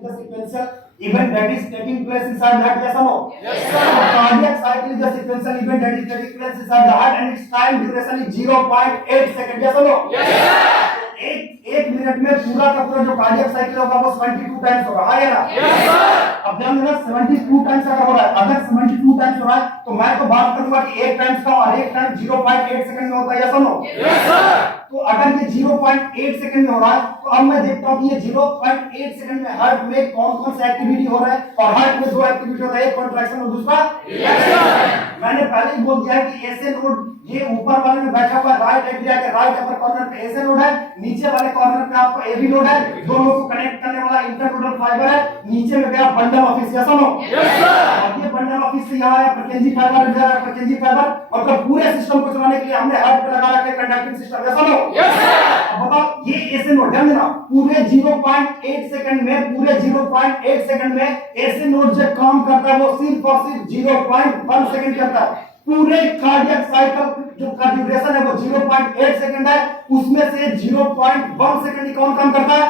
is a sequential event that is taking place inside the heart. Yes or no? Yes, sir. Cardiac cycle is a sequential event that is taking place inside the heart and its time duration is 0.8 second. Yes or no? Yes, sir. एक minute में पूरा का पूरा जो cardiac cycle होगा वो 72 times होगा, हाँ या ना? Yes sir. अब ध्यान देना 72 टाइम्स अगर हो रहा है, अगर 72 टाइम्स हो रहा है तो मैं तो बात करूंगा कि एक टाइम्स का और एक टाइम 0.8 सेकंड में होता है, यस और नो? Yes sir. तो अगर ये 0.8 सेकंड में हो रहा है तो अब मैं देखता हूं कि ये 0.8 सेकंड में हार्ट में कौन-कौन सा एक्टिविटी हो रहा है और हार्ट में दो एक्टिविटी होता है, एक कॉन्ट्रैक्शन और दूसरा रिलैक्सेशन। मैंने पहले ही बोल दिया है कि ऐसे नोड ये ऊपर वाले में बैठा हुआ राइट एट्रिया के राइट अपर कॉर्नर पे ऐसे नोड है, नीचे वाले कॉर्नर पे आपको एबी नोड है, दोनों को कनेक्ट करने वाला इंटरनोडल फाइबर है, नीचे में गया बंडल ऑफ हिस, यस और नो? Yes sir. अब ये बंडल ऑफ हिस से यहां है परकेंजी फाइबर, इधर है परकेंजी फाइबर, मतलब पूरे सिस्टम को चलाने के लिए हमने हार्ट पे लगा रखा है कंडक्टिंग सिस्टम, यस और नो? Yes sir. अब बताओ ये ऐसे नोड ध्यान देना पूरे 0.8 सेकंड में, पूरे 0.8 सेकंड में ऐसे नोड जब काम करता है वो सिर्फ और सिर्फ 0.1 सेकंड करता है। पूरे कार्डियक साइकिल जो का ड्यूरेशन है वो 0.8 सेकंड है, उसमें से 0.1 सेकंड ही कौन काम करता है?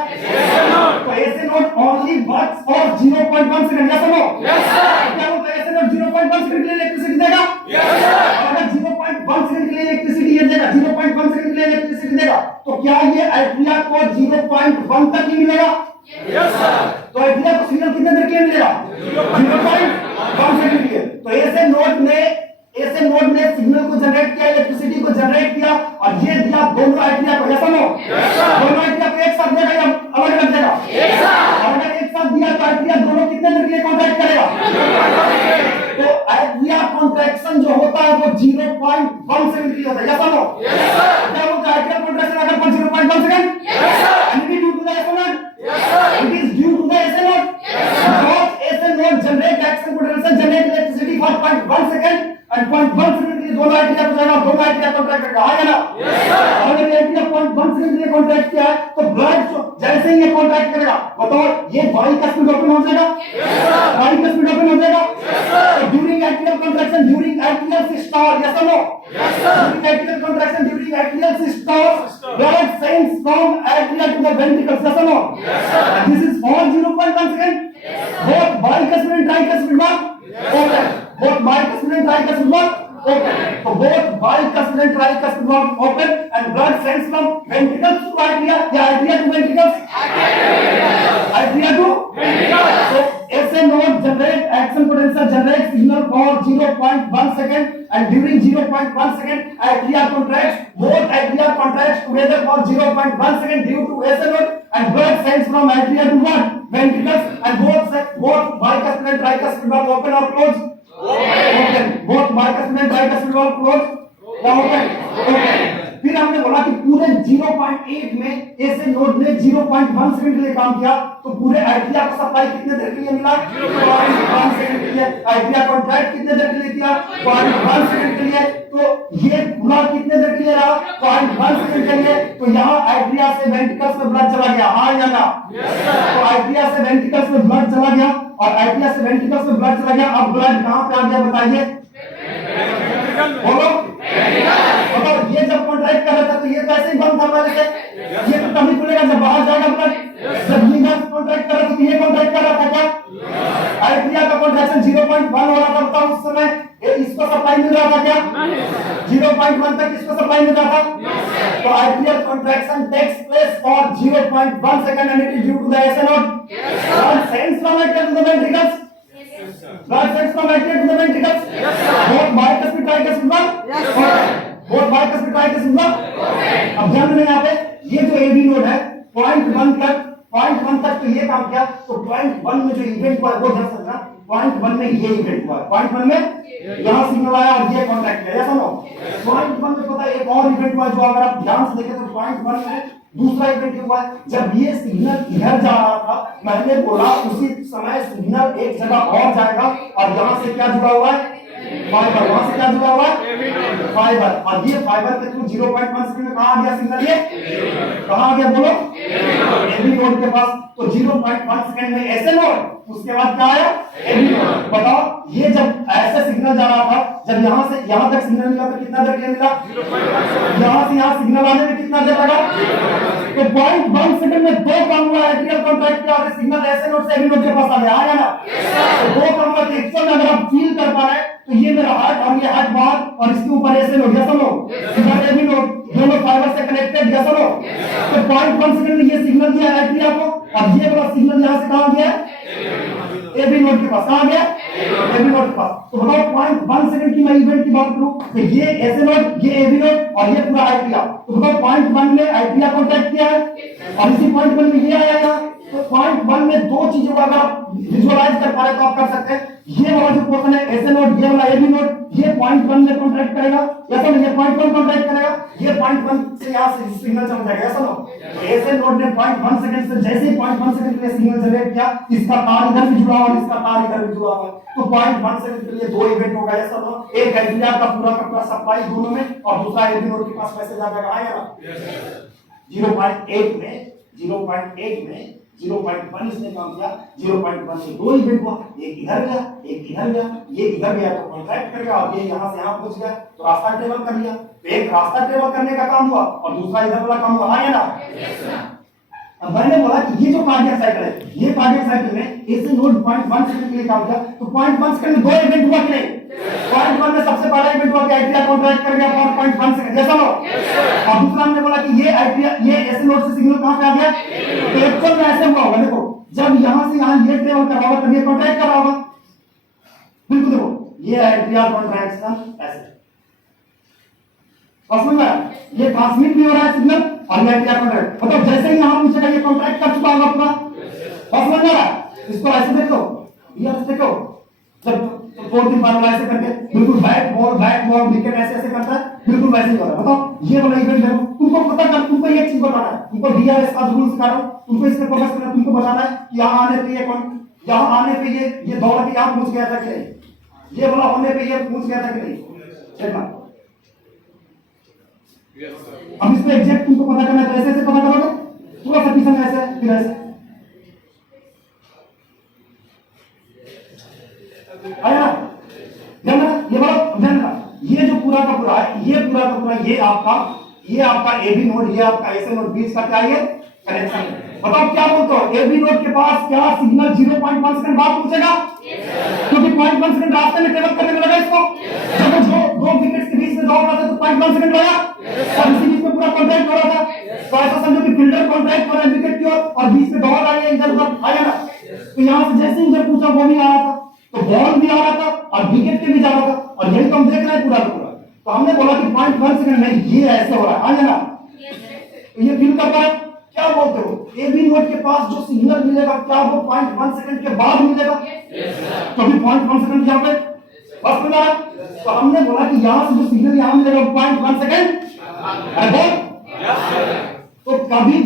तो ऐसे node only works for 0.1 second, yes और नो? Yes sir. क्या होता है ऐसे नोड 0.1 सेकंड के लिए इलेक्ट्रिसिटी देगा? Yes sir. अगर 0.1 सेकंड के लिए इलेक्ट्रिसिटी ये देगा, 0.1 सेकंड के लिए इलेक्ट्रिसिटी देगा, तो क्या ये एट्रिया को 0.1 तक ही मिलेगा? Yes sir. तो एट्रिया को सिग्नल कितने देर के लिए मिलेगा? 0.1 सेकंड के लिए। तो ऐसे नोड ने सिग्नल को जनरेट किया, इलेक्ट्रिसिटी को जनरेट किया और ये दिया दोनों एट्रिया को, यस और नो? Yes sir. दोनों एट्रिया को एक साथ देगा या अलग अलग देगा? एक साथ। अगर एक साथ दिया तो एट्रिया दोनों कितने देर के लिए कॉन्ट्रैक्ट करेगा? तो एट्रिया कॉन्ट्रैक्शन जो होता है वो 0.1 सेकंड के लिए होता है, यस और नो? Yes sir. क्या होता है एट्रिया कॉन्ट्रैक्शन अगर 0.1 second? Yes sir. And it is due to the SN node? Yes sir. It is due to the SN node? Yes sir. Because SN node generate action potential, generate electricity for 0.1 second and 0.1 second के लिए दोनों atria को जाएगा, दोनों atria contract करेगा, हाँ या ना? Yes sir. अगर एट्रिया 0.1 सेकंड के लिए कॉन्ट्रैक्ट किया है तो ब्लड जैसे ही ये कॉन्ट्रैक्ट करेगा बताओ ये वाई का स्पीड ओपन हो जाएगा? Yes sir. वाई का स्पीड ओपन हो जाएगा? Yes sir. During atrial contraction, during atrial systole, yes or no? Yes sir. During atrial contraction, during atrial systole, blood sends from atria to the ventricles, yes or no? Yes sir. This is for 0.1 second. Yes sir. Both bicuspid and tricuspid work. Yes sir. Open. Both bicuspid and tricuspid work. Open. So both bicuspid and tricuspid work open and blood sends from ventricles to atria. Yeah, atria to ventricles. Atria to ventricles. So ऐसे node generate action potential generate signal for 0.1 second and during 0.1 second atria contracts, both atria contracts together for 0.1 second due to SN node and blood sends from atria to what? Ventricles and both bicuspid and tricuspid valve open or close? Open. Both bicuspid and tricuspid valve close? Open. Open. फिर हमने बोला कि पूरे 0.8 में ऐसे node ने 0.1 second के लिए काम किया तो पूरे एट्रिया को सप्लाई कितने देर के लिए मिला? 0.1 सेकंड के लिए। एट्रिया कॉन्ट्रैक्ट कितने देर के लिए किया? 0.1 सेकंड के लिए। तो ये पूरा कितने देर के लिए रहा? 0.1 सेकंड के लिए। तो यहाँ एट्रिया से वेंट्रिकल्स में ब्लड चला गया, हाँ या ना? तो एट्रिया से वेंट्रिकल्स में ब्लड चला गया और एट्रिया से वेंट्रिकल्स में ब्लड चला गया। अब ब्लड कहाँ पे आ गया बताइए? बोलो। मतलब ये जब कॉन्ट्रैक्ट कर रहा था तो ये तो ऐसे ही बंद था पहले से, ये तो तभी खुलेगा जब बाहर जाएगा ब्लड। जब ये कॉन्ट्रैक्ट कर रहा था तो ये कॉन्ट्रैक्ट कर रहा था क्या? एट्रिया का कॉन्ट्रैक्शन 0.1 हो रहा था, उस समय इसको सप्लाई मिल रहा था क्या? 0.1 तक इसको सप्लाई मिल रहा था। तो atrial contraction takes place for 0.1 second and it is due to the SN node. Blood sends from atria to the ventricles. Blood sends from atria to the ventricles. Both bicuspid tricuspid valve. Both bicuspid tricuspid valve. अब ध्यान देना यहाँ पे ये जो AB node है 0.1 तक तो ये काम किया, तो 0.1 में जो इवेंट हुआ वो ध्यान रखना, 0.1 में ये इवेंट हुआ, 0.1 में यहाँ सिग्नल आया और ये कॉन्टैक्ट किया, ऐसा ना? 0.1 में पता है एक और इवेंट हुआ जो अगर आप ध्यान से देखें तो 0.1 में दूसरा इवेंट हुआ है जब ये सिग्नल इधर जा रहा था, मैंने बोला उसी समय सिग्नल एक जगह और जाएगा और यहाँ से क्या जुड़ा हुआ है? फाइबर, वहां से क्या जुड़ा हुआ है फाइबर, और ये फाइबर के थ्रू 0.1 सेकंड में कहां आ गया सिग्नल, ये कहां आ गया बोलो एबी नोड के पास। तो 0.1 सेकंड में ऐसे नोड, उसके बाद क्या आया एबी नोड। बताओ ये जब ऐसे सिग्नल जा रहा था, जब यहां से यहां तक सिग्नल मिला तो कितना देर मिला, यहां से यहां सिग्नल आने में कितना देर लगा, तो 0.1 सेकंड में दो काम हुआ, एटीएल कॉन्ट्रैक्ट किया और सिग्नल ऐसे नोड से एबी नोड के पास आ गया, आया ना। तो दो काम हुआ, एक्चुअल में अगर आप फील कर पा रहे तो ये मेरा हार्ट और ये हार्ट बार और इसके ऊपर ऐसे नोड, या सुनो इधर एबी नोड, दोनों फाइबर से कनेक्टेड, या सुनो। तो 0.1 सेकंड में ये सिग्नल दिया है एटीएल को, और ये वाला सिग्नल यहां से कहां गया एबी नोड के पास, कहां गया एबी नोड के पास। तो बताओ 0.1 सेकंड की मैं इवेंट की बात करूं तो ये ऐसे नोड, ये एबी नोड और ये पूरा आईटीआर। तो बताओ 0.1 में आईटीआर कांटेक्ट किया है और इसी 0.1 में ये आया था। तो 0.1 में दो चीजों को अगर आप विजुअलाइज कर पाए तो आप कर सकते हैं। ये वाला जो पोर्शन है ऐसे नोड, ये वाला एबी नोड, ये 0.1 में कांटेक्ट करेगा, या समझ, ये 0.1 कांटेक्ट करेगा, ये 0.1 से यहां से सिग्नल चल जाएगा, ऐसा ना। तो ऐसे नोड ने 0.1 सेकंड से जैसे ही 0.1 सेकंड के लिए सिग्नल जनरेट किया, इसका तार इधर भी जुड़ा हुआ है, इसका तार इधर भी जुड़ा हुआ है। तो 0.1 सेकंड के लिए दो इवेंट होगा, ऐसा ना। एक एटीआर का पूरा सप्लाई दोनों में, और दूसरा एबी नोड के पास मैसेज आ जाएगा, आएगा ना। 0.8 में 0.1 इसने काम किया, 0.1 से दो इवेंट हुआ, एक इधर गया, एक इधर गया, ये इधर गया तो कॉन्ट्रैक्ट कर गया, और ये यहां से यहां पहुंच गया तो रास्ता ट्रेवल कर लिया। तो एक रास्ता ट्रेवल करने का काम हुआ और दूसरा इधर वाला काम हुआ, है ना। अब मैंने बोला कि ये जो कार्डियक साइकिल है, ये कार्डियक साइकिल में ऐसे नोड 0.1 सेकंड के लिए काम किया, तो 0.1 सेकंड में दो इवेंट हुआ कि नहीं। 0.1 में सबसे पहला इवेंट हुआ कि आईटीआर कॉन्ट्रैक्ट कर गया 0.1 सेकंड, जैसा लो। और दूसरा हमने बोला कि ये आईटीआर, ये ऐसे नोड से सिग्नल कहां पे आ गया, तो एक्चुअल में ऐसे हुआ होगा। देखो जब यहां से यहां ये ट्रेवल कर रहा होगा तब ये कॉन्ट्रैक्ट कर रहा होगा, बिल्कुल। देखो ये आईटीआर कॉन्ट्रैक्शन ऐसे समझ में, ये ट्रांसमिट भी हो रहा है सिग्नल और ये आईटीआर कॉन्ट्रैक्ट, मतलब जैसे ही यहां पूछेगा ये कॉन्ट्रैक्ट कर चुका होगा पूरा, समझ में आ रहा है। इसको ऐसे देखो, ये ऐसे देखो, जब 4-3 बार ऐसे करके बिल्कुल बैक बॉल विकेट ऐसे करता है, बिल्कुल वैसे ही हो रहा है। बताओ ये वाला इवेंट है, तुमको पता कर, तुमको एक चीज बताना है, तुमको डीआरएस का रूल सिखा रहा हूं, तुमको इस पे फोकस करना है। तुमको बताना है कि यहां आने पे ये कौन, यहां आने पे ये दौड़ के यहां पहुंच गया था कि नहीं, ये वाला होने पे ये पहुंच गया था कि नहीं, देखना। अब इसको एग्जैक्ट तुमको पता करना है, तो ऐसे पता करोगे, थोड़ा सा पीछे ऐसे फिर ऐसे आया, जानना ये वाला, जानना ये जो पूरा का पूरा है, ये पूरा का पूरा ये आपका एबी नोड, ये आपका ऐसे नोड, बीच का क्या है कनेक्शन है। बताओ क्या बोलते हो, एबी नोड के पास क्या सिग्नल 0.1 सेकंड बाद पहुंचेगा, क्योंकि 0.1 सेकंड रास्ते में ट्रेवल करने में लगा इसको। जब दो विकेट्स के बीच में दौड़ रहा था तो 0.1 सेकंड लगा, और इसी बीच में पूरा कांटेक्ट हो रहा था। तो ऐसा समझो कि फील्डर कांटेक्ट हो रहा है विकेट की ओर, और बीच में दौड़ आ रही है, इधर उधर आया ना। तो यहां से जैसे इधर पूछा वो भी आ रहा था, तो बॉल भी आ रहा था और विकेट के भी जा रहा था, और यही तो हम देख रहे हैं पूरा का पूरा। तो हमने बोला कि 0.1 सेकंड में ये ऐसे हो रहा है, आया ना। तो ये फील कर पा रहे, क्या बोलते हो, एबी नोड के पास जो सिग्नल मिलेगा क्या वो 0.1 सेकंड के बाद मिलेगा, तो भी 0.1 सेकंड यहाँ पे बस मिला है। तो हमने बोला कि यहां से जो सिग्नल यहां मिलेगा 0.1 सेकंड, तो कभी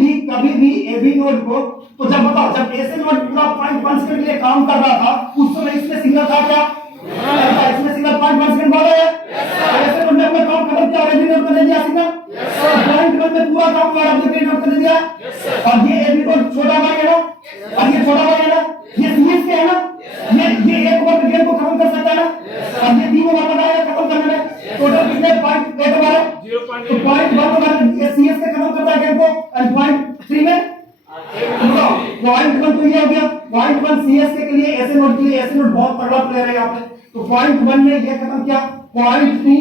भी एबी नोड को, तो जब बताओ जब ऐसे नोड पूरा 0.1 सेकंड के लिए काम कर रहा था उस समय इसमें सिग्नल था क्या, इसमें सिग्नल 0.1 सेकंड बाद आया, ऐसे नोड ने अपना काम खत्म किया और एबी नोड को दे दिया सिग्नल, 0.1 में पूरा काम हुआ और एबी नोड को दे दिया। और ये एबी नोड छोटा भाई है ना, और ये छोटा भाई है ना, ये सीएस के है ना, ये एक ओवर में गेम को खत्म कर सकता है ना, और ये 3 ओवर लगाएगा खत्म करने में, टोटल कितने 0.8 ओवर है, तो 0.1 ओवर ये सीएस के खत्म करता है गेम को, और 0.3 में 0.1 तो ये हो गया। 0.1 सीएसके के लिए, ऐसे नोड के लिए, ऐसे नोड बहुत तगड़ा प्लेयर है यहाँ पे। तो 0.1 में ये खत्म किया, 0.2,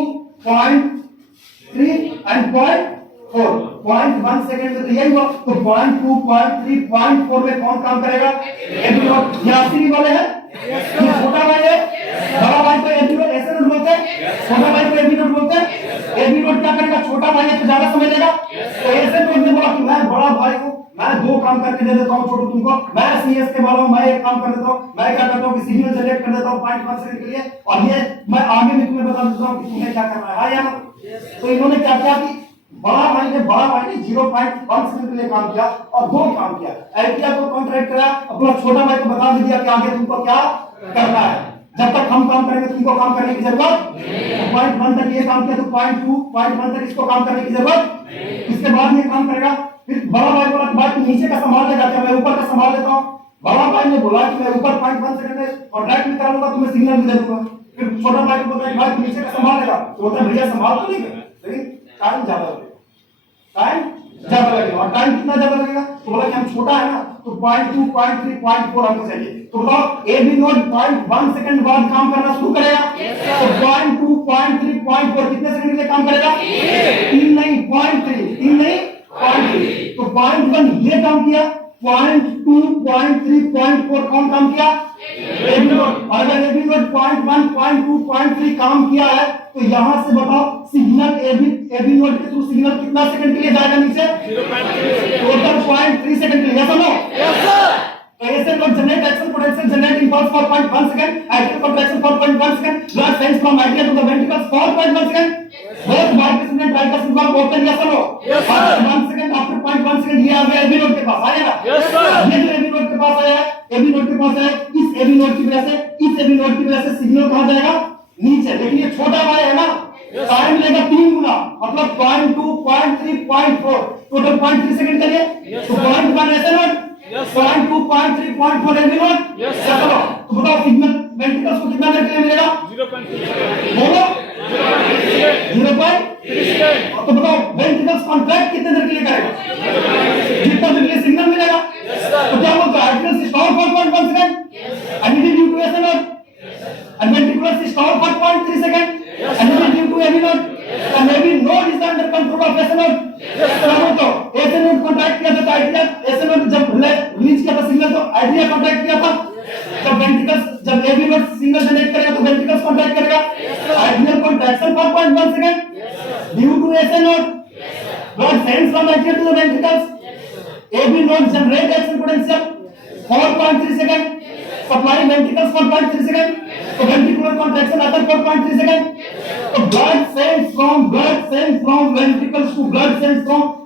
0.3 एंड 0.4, 0.1 सेकंड में तो यही हुआ। तो 0.2, 0.3, 0.4 में कौन काम करेगा, एबी नोड। ये आखिरी वाले हैं, ये छोटा भाई है, बड़ा भाई को एबी नोड ऐसे नोड बोलते हैं, छोटा भाई को एबी नोड बोलते हैं। एबी नोड क्या करेगा, छोटा भाई है तो ज्यादा समझ लेगा। तो ऐसे नोड ने बोला कि मैं बड़ा भाई को मैं 2 काम करके दे देता हूं छोटू तुमको, मैं सीएस के वाला हूं, मैं एक काम कर देता हूं, मैं क्या करता हूं कि सिग्नल जनरेट कर देता हूं 0.1 सेकंड के लिए, और ये मैं आगे भी तुम्हें बता देता हूं कि तुम्हें क्या करना है, हाँ या ना। तो इन्होंने क्या किया कि बड़ा भाई ने 0.1 सेकंड के लिए काम किया और 2 काम किया, आईटीआर को कॉन्ट्रैक्ट करा, अपना छोटा भाई को बता दिया कि आगे तुमको क्या करना है। जब तक हम काम करेंगे तुमको काम करने की जरूरत नहीं। पॉइंट 1 तक ये काम किया तो पॉइंट 2 पॉइंट 1 तक इसको काम करने की जरूरत नहीं। इसके बाद ये काम करेगा। फिर बड़ा भाई बोला कि भाई तू नीचे का संभाल लेगा क्या, मैं ऊपर का संभाल लेता हूं। बड़ा भाई ने बोला कि मैं ऊपर पॉइंट 1 सेकंड में कॉन्ट्रैक्ट भी करा लूंगा, तुम्हें सिग्नल भी दे दूंगा। फिर छोटा भाई को बोलता है भाई तू नीचे का संभाल लेगा, तो बोलता है भैया संभाल तो लेंगे, लेकिन टाइम ज्यादा लगेगा, टाइम ज्यादा लगेगा। और टाइम कितना ज्यादा लगेगा, तो बोला कि हम छोटा है ना, तो 0.2 0.3 0.4 हमको चाहिए। तो बताओ ए बी नोट 0.1 सेकंड बाद काम करना शुरू करेगा। तो 0.2 0.3 0.4 कितने सेकंड के लिए काम करेगा, 3 नहीं 0.3, 3 नहीं 0.3। तो 0.1 ये काम किया, 0.2 0.3 0.4 कौन काम किया, ए बी नोट। और अगर ए बी नोट 0.1 0.2 0.3 काम किया है तो यहां से बताओ सिग्नल ए बी नोट के थ्रू सिग्नल कितना सेकंड के लिए जाएगा नीचे, 0.3 टोटल 0.3 सेकंड के लिए। Yes no, yes sir. ASN not generate action potential generate impulse for 0.1 second, atrial contraction for 0.1 second, blood sends from atria to the ventricles for 0.1 second, both bicuspid and tricuspid valve open, yes or no, yes sir। 1 second after 0.1 second ये आ गया AB node के पास, आएगा yes sir। ये जो AB node के पास आया है, AB node के पास है, इस AB नोड की वजह से, इस AB नोड की वजह से सिग्नल कहां जाएगा, नीचे। लेकिन ये छोटा वाला है ना, टाइम लेगा 3 गुना, मतलब 0.2 0.3 0.4 टोटल 0.3 सेकंड के लिए। तो 0.1 ऐसे नोट, 0.2 0.3 0.4 एबी नोट, चलो तो बताओ सिग्नल वेंट्रिकल्स को कितना देर के लिए मिलेगा, 0.3 बोलो 0.3 सेकंड। तो बताओ वेंट्रिकल्स कॉन्ट्रैक्ट कितने देर के लिए करेगा, जितना देर के लिए सिग्नल मिलेगा। तो क्या बोलते हैं atrial systole for 0.1 second and due to S node and ventricular systole for 0.3 second and it is due to AB node and AB node is under control of S node। तो S node contract किया था आर्टिया, S node जब release किया था signal तो आर्टिया contract किया था। जब वेंट्रिकल्स जब AB node सिग्नल जनरेट करेगा तो वेंट्रिकल्स कॉन्ट्रैक्ट करेगा। आर्टियल contraction for 0.1 second due to S node, blood sends from atria to the ventricles, AB node generate action potential for 0.3 second, supply ventricles for 0.3 second, so ventricular contraction occurs for 0.3 second, so blood sends from ventricles to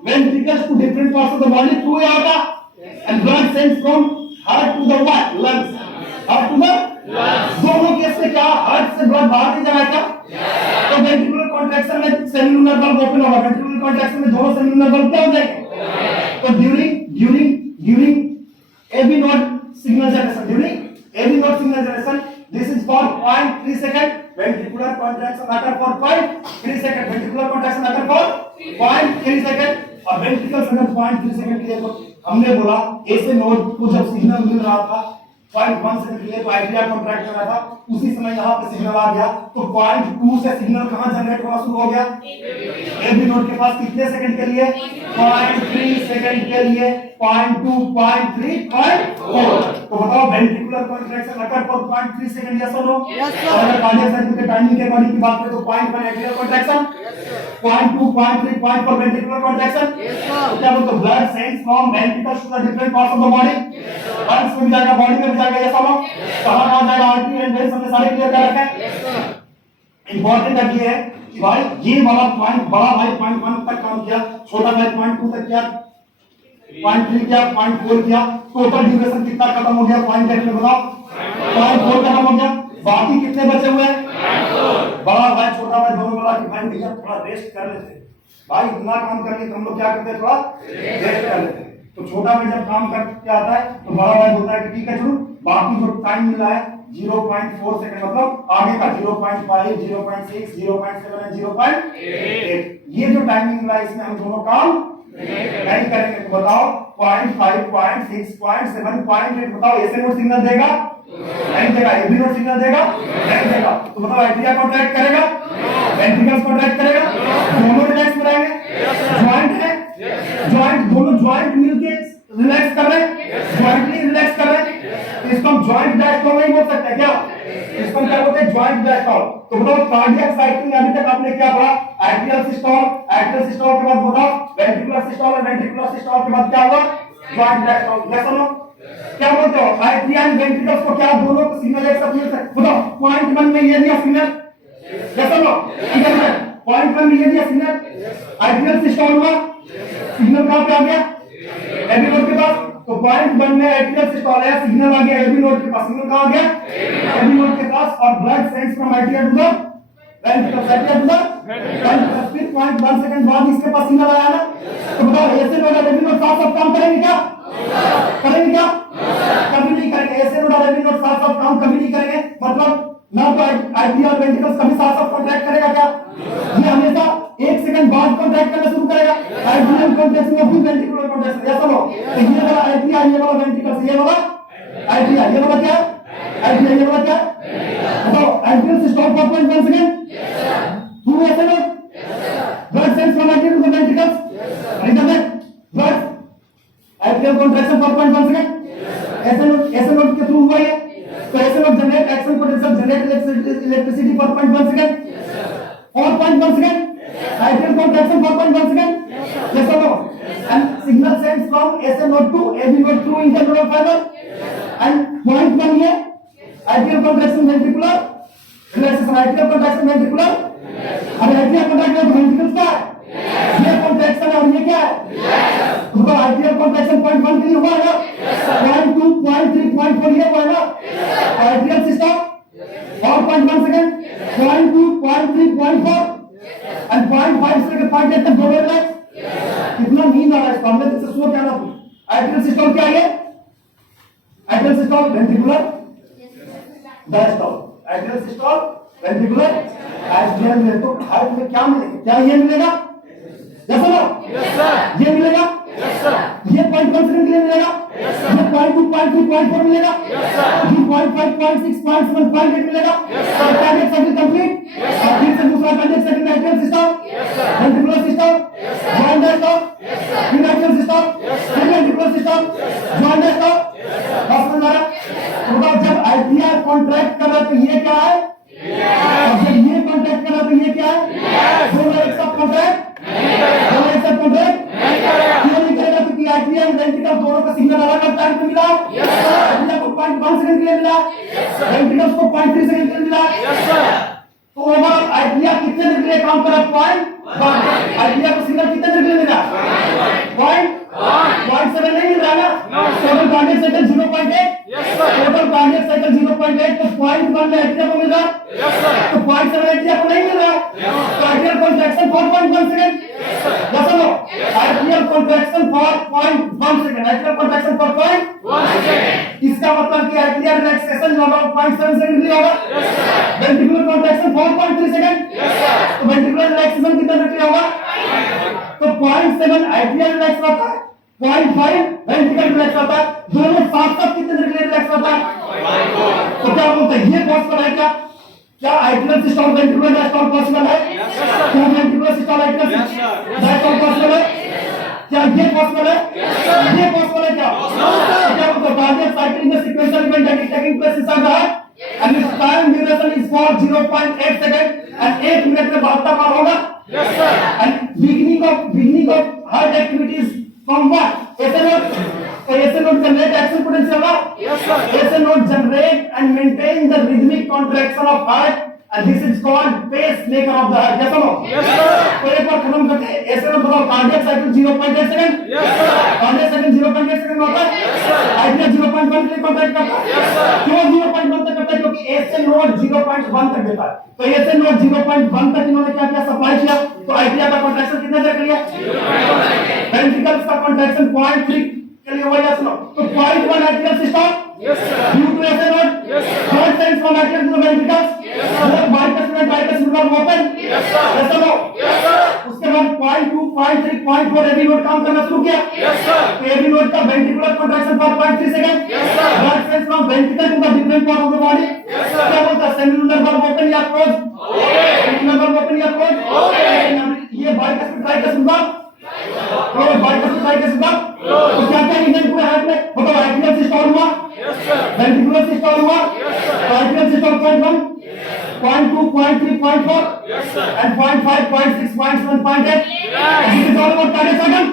ventricles to different parts of the body through aorta, and blood sends from heart to the what, lungs, heart to the lungs। दोनों case में क्या heart से blood बाहर नहीं जा रहा है क्या, तो वेंट्रिकुलर कॉन्ट्रैक्शन में सेल्यूलर बल्ब ओपन होगा, वेंट्रिकुलर कॉन्ट्रैक्शन में दोनों सेल्यूलर बल्ब क्या हो जाएंगे। तो during AB node signal generation, this is for 0.3 second, ventricular contraction occur for 0.3 second, ventricular contraction occur for 0.3 second, और ventricles अगर 0.3 second के लिए, तो हमने बोला ऐसे नोड को जब सिग्नल मिल रहा था 0.1 सेकंड के लिए तो आर्टिया कॉन्ट्रैक्ट कर रहा था, उसी समय यहाँ पे सिग्नल आ गया, तो 0.2 से सिग्नल कहाँ जनरेट होना शुरू हो गया, एबी नोड के पास कितने सेकंड के लिए, 0.3 सेकंड के लिए, 0.2 0.3 0.4। तो बताओ ventricular contraction occur for 0.3 second, yes और नो, और अगर कार्डियक साइकिल के टाइमिंग के अकॉर्डिंग की बात करें तो 0.1 एट्रियल कॉन्ट्रैक्शन, 0.2 0.3 0.4 वेंट्रिकुलर कॉन्ट्रैक्शन। तो क्या बोलते हैं blood sends from ventricles to the different parts of the body, lungs में भी जाएगा, बॉडी में भी जाएगा, यस और नो, कहां जाएगा, आर्टरी एंड वेन्स हमने सारे क्लियर कर रखे हैं। इंपॉर्टेंट अब ये है कि भाई ये वाला पॉइंट बड़ा भाई 0.1 तक काम किया, छोटा भाई 0.2 तक किया, 0.3 किया, 0.4 किया, टोटल ड्यूरेशन कितना खत्म हो गया, 0.8 में बताओ 0.4 खत्म हो गया, बाकी कितने बचे हुए हैं, बड़ा भाई छोटा भाई दोनों बोला कि भाई भैया थोड़ा रेस्ट कर लेते भाई, इतना काम करके हम लोग क्या करते हैं, थोड़ा रेस्ट कर लेते हैं। तो छोटा भाई जब काम करके आता है तो बड़ा भाई बोलता है कि ठीक है चलो बाकी जो टाइम मिला है 0.4 सेकंड, मतलब आगे का 0.5 0.6 0.7 और 0.8, ये जो टाइमिंग मिला है इसमें हम दोनों काम नहीं करेंगे। तो बताओ 0.5 0.6 0.7 0.8 बताओ ऐसे नोट सिग्नल देगा नहीं देगा, एबी नोट सिग्नल देगा नहीं देगा। तो बताओ आर्टिया कॉन्ट्रैक्ट करेगा, वेंट्रिकल्स कॉन्ट्रैक्ट करेगा, दोनों रिलैक्स कराएंगे, जॉइंट है, जॉइंट दोनों जॉइंट मिलके रिलैक्स कर रहे हैं, जॉइंटली रिलैक्स कर रहे हैं, तो इसको हम जॉइंट डायस्टॉल नहीं बोल सकते क्या, इसको क्या बोलते हैं, जॉइंट डायस्टॉल। तो बताओ कार्डियक साइकिल में अभी तक आपने क्या पढ़ा, आर्टियल सिस्टोल के बाद बताओ वेंट्रिकुलर सिस्टोल और वेंट्रिकुलर सिस्टोल के बाद क्या हुआ, जॉइंट डायस्टॉल। यस और नो, क्या बोलते हो आर्टिया एंड वेंट्रिकल्स को क्या दोनों को सिग्नल एक साथ मिल सकते, बताओ 0.1 में ये दिया सिग्नल, यस और नो, ठीक है 0.1 में ये दिया सिग्नल, आर्टियल सिस्टोल हुआ, सिग्नल कहां पे आ गया, एबी नोड के पास, तो पॉइंट 1 में एट्रियल सिस्टोल है, सिग्नल आ गया एबी नोड के पास, सिग्नल कहां गया एबी नोड के पास, और blood sends from atrial to the ventricle, atrial to the ventricle. फिर पॉइंट 1 सेकंड बाद इसके पास सिग्नल आया ना, तो बताओ ऐसे नोड एबी नोड साथ साथ काम करेंगे क्या? करेंगे क्या? कभी नहीं करेंगे। ऐसे नोड एबी नोड साथ साथ काम कभी नहीं करेंगे, मतलब ना तो आइडियल वेंट्रिकल्स कभी साथ साथ कॉन्ट्रैक्ट करेगा क्या? ये हमेशा 1 सेकंड बाद कॉन्ट्रैक्ट करना शुरू करेगा। आइडियल कॉन्ट्रैक्शन और फिर वेंट्रिकुलर कॉन्ट्रैक्शन, ऐसा लो। तो ये वाला आइडियल, ये वाला वेंट्रिकल्स, ये वाला आइडियल, ये वाला क्या? आइडियल, ये वाला क्या? बताओ ideal system 4.1 second through as low blood sends from ideal to the ventricles, reason है ब्लड आइडियल कॉन्ट्रैक्शन 4.1 सेकंड ऐसे लो के थ्रू हुआ है। तो ऐसे लोग generate action potential, generate electricity 4.1 second, 4.1 second ideal contraction 4.1 second, जैसा लो। And signal sends from SA node to AB node through internodal fibre, and point 1 ये ideal contraction ventricular relaxation, ideal contraction ventricular, अब ideal contraction ventricles क्या है? ये contraction है और ये क्या है? तो आइडियल कॉन्ट्रैक्शन पॉइंट 1 के लिए हुआ है ना, पॉइंट 2, पॉइंट 3, पॉइंट 4 ये हुआ है ना। Ideal system 4.1 second, point 2, point 3, point 4 and point 5 से लेकर पॉइंट 8 तक दो रिलैक्स। कितना नींद आ रहा है सामने से, सो क्या ना। आइडियल सिस्टम क्या है? Ideal system ventricular diastole, ideal system ventricular ideal में। तो हार्ट में क्या मिलेगा? क्या ये मिलेगा? जैसा ना ये मिलेगा, ये पॉइंट 1 सेकंड के लिए मिलेगा, ये पॉइंट 2, पॉइंट 3, पॉइंट 4 मिलेगा, ये पॉइंट 5, पॉइंट 6, पॉइंट 7, पॉइंट 8 मिलेगा। कार्डियक साइकिल कंप्लीट, फिर से दूसरा cardiac cycle ideal system, ventricular system, joint diastole, फिर आइडियल सिस्टम, फिर वेंट्रिकुलर सिस्टम, जॉइंट डायस्टोल। बस में मारा। तो जब आइडियल कॉन्ट्रैक्ट कर रहा है तो ये क्या है? और जब ये कॉन्ट्रैक्ट कर रहा है तो ये क्या है? दोनों एक साथ कॉन्ट्रैक्ट, दोनों एक साथ कॉन्ट्रैक्ट क्यों नहीं करेगा? क्योंकि आइडियल वेंट्रिकल दोनों का सिग्नल अलग अलग टाइम पे मिला। आइडियल को 0.1 सेकंड के लिए मिला, वेंट्रिकल्स को 0.3 सेकंड के लिए मिला। तो ओवरऑल आइडियल कितने देर के लिए काम कर रहा है? 0.1। आइडियल को सिग्नल कितने देर के लिए मिला? 0.7 नहीं मिल रहा ना। Total cardiac cycle 0.8, total cardiac cycle 0.8, तो 0.1 में आइडियल को मिल रहा, तो 0.7 आइडियल को नहीं मिल रहा। तो आइडियल कॉन्ट्रैक्शन 4.1 सेकंड, जैसा लो ideal contraction 4.1 second, ideal contraction 4.1 second. इसका मतलब कि आइडियल रिलैक्सेशन जो होगा 0.7 सेकंड के लिए होगा। वेंट्रिकुलर कॉन्ट्रैक्शन 4.3 सेकंड, तो वेंट्रिकुलर रिलैक्सेशन कितने देर के लिए होगा? तो 0.7 आइडियल रिलैक्स होता है, 0.5 वेंट्रिकल रिलैक्स होता है, दोनों साथ साथ कितने देर के लिए रिलैक्स होता है? तो क्या बोलते हैं ये पॉसिबल है क्या? क्या ideal system ventricular diastole possible है? क्या ventricular system ideal diastole possible है? क्या ये पॉसिबल है? ये पॉसिबल है क्या? क्या बोलते हैं cardiac cycle in the sequential event that is taking place inside the heart and its time duration is for 0.8 second and 1 minute में वार्ता पार होगा। Yes sir. And beginning of heart activities from what? ऐसे note, तो ऐसे note generate action potential ना? Yes sir. ऐसे note generate and maintain the rhythmic contraction of heart and this is called pacemaker of the heart। जैसा लो? Yes sir. तो एक बार खत्म करते हैं। ऐसे नोट बताओ cardiac cycle 0.8 second. Yes sir. Cardiac cycle 0.8 second होता है। Yes sir. आइडियल 0.1 के लिए कॉन्ट्रैक्ट करता है। Yes sir. क्यों 0.1 तक करता है? क्योंकि ऐसे नोट 0.1 तक देता है। तो ऐसे नोट 0.1 तक इन्होंने क्या क्या सप्लाई किया? तो आइडियल का कॉन्ट्रैक्शन कितने देर के लिए? 0.1। वेंट्रिकल्स का कॉन्ट्रैक्शन 0.3 के लिए हुआ। सुनो तो 0.1 ideal system. Yes sir. Due to as note. Yes sir. Short sends from ideal to ventricles. Yes sir. बाइकस विल ओपन। Yes sir. ऐसा लो। Yes sir. उसके बाद 0.2, 0.3, 0.4 एबी नोट काम करना शुरू किया। Yes sir. तो एबी नोट का ventricular contraction 4.3 second. Yes sir. Blood sends from ventricle to the different part of the body. Yes sir. क्या बोलता है? सेलुलर बल्ब ओपन या close? Open. Cellular bulb open या क्लोज? ओपन। ये bikes में ट्राइकस will और bikes में ट्राइकस will तो क्या क्या रीजन पूरे हार्ट में? बताओ आइडियल सिस्टम हुआ। Yes sir. वेंट्रिकुलर सिस्टम हुआ। Yes sir. Ideal system 0.1, 0.2, 0.3, 0.4 and 0.5, 0.6, 0.7, 0.8. This is all about cardiac cycle.